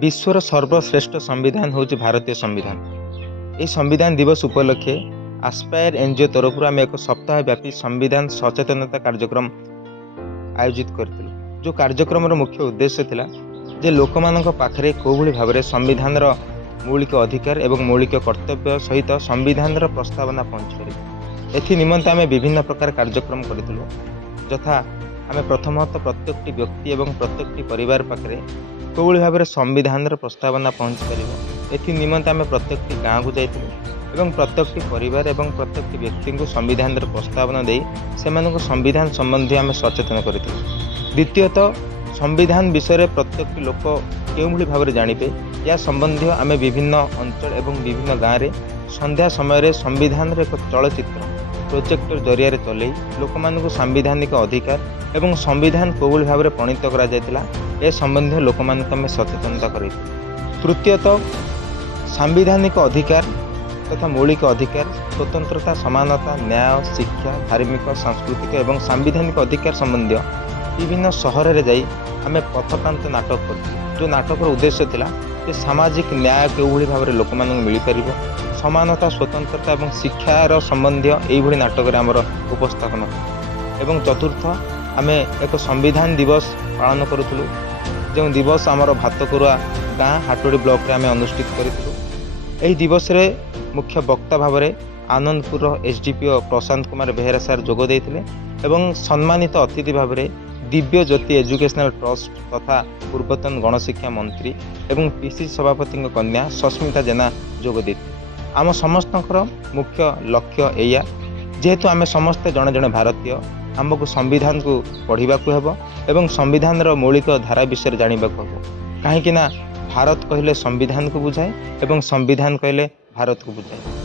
विश्वर सर्वश्रेष्ठ संविधान हूँ भारतीय संविधान। ये संविधान दिवस उपलक्षे आस्पायर एनजीओ तरफ आम एक सप्ताहव्यापी संविधान सचेतनता कार्यक्रम आयोजित करूँ। जो कार्यक्रम मुख्य उद्देश्य थिला जे लोक मान पाखरे कोभली भाव संविधान मौलिक अधिकार एवं मौलिक कर्तव्य सहित संविधान प्रस्तावना पहुँच पारे। एथि निमंते आम विभिन्न प्रकार कार्यक्रम करूँ। यथा आम प्रथमतः प्रत्येक व्यक्ति एवं प्रत्येक परिवार पाखरे कोभली भाव संविधान प्रस्तावना पहुँच पार। एथि निमंते आम प्रत्येक गाँव को जाइए एवं प्रत्येक परिवार एवं प्रत्येक व्यक्ति को संविधान प्रस्तावना दे से संविधान संबंधी आम सचेतन करूँ। द्वितीयतः संविधान विषय प्रत्येक लोक के भाव जानिबे या संबंधी आम विभिन्न अंचल एवं विभिन्न गाँव में संध्या समय संविधान एक चलचित्र प्रोजेक्टर जरिया चलई लोक मान सांविधानिक अधिकार एवं संविधान कोभली भाव प्रणीत कर संबंधी लोक मान सचेतनता कर। तृतीयतः सांविधानिक अधिकार तथा मौलिक अधिकार स्वतंत्रता समानता न्याय शिक्षा धार्मिक सांस्कृतिक एवं सांविधानिक अधिकार संबंधी विभिन्न सहर में जाई आम पथप्रांत नाटक कर। जो नाटक उद्देश्य थिला कि सामाजिक न्याय के भाव में लोक मान मिल पार समानता स्वतंत्रता और शिक्षार संबंधी यही नाटक आमर उपस्थापन। एवं चतुर्थ आम एक संविधान दिवस पालन करूँ। जो दिवस आमर भातकुरुआ गाँ हाटोड़ी ब्लॉक रे आम अनुष्ठित करूँ। यही दिवस रे मुख्य वक्ता भाव में आनंदपुर एसडीपीओ प्रशांत कुमार बेहेरा सार जोग देइथिले एवं सम्मानित अतिथि भाव में दिव्य ज्योति एजुकेशनल ट्रस्ट तथा पूर्वतन गणशिक्षा मंत्री एवं पीसीसी सभापति कन्या सस्मिता जेना जोग देइथिले। आम समस्त मुख्य लक्ष्य एया जेहेतु आम समस्ते जड़े जड़े भारतीय आमको संविधान को पढ़ा हेब एवं संविधान मौलिक धारा विषय जानवा हेब। कहीं भारत कहले संविधान को बुझाए एवं संविधान कहले भारत को बुझाए।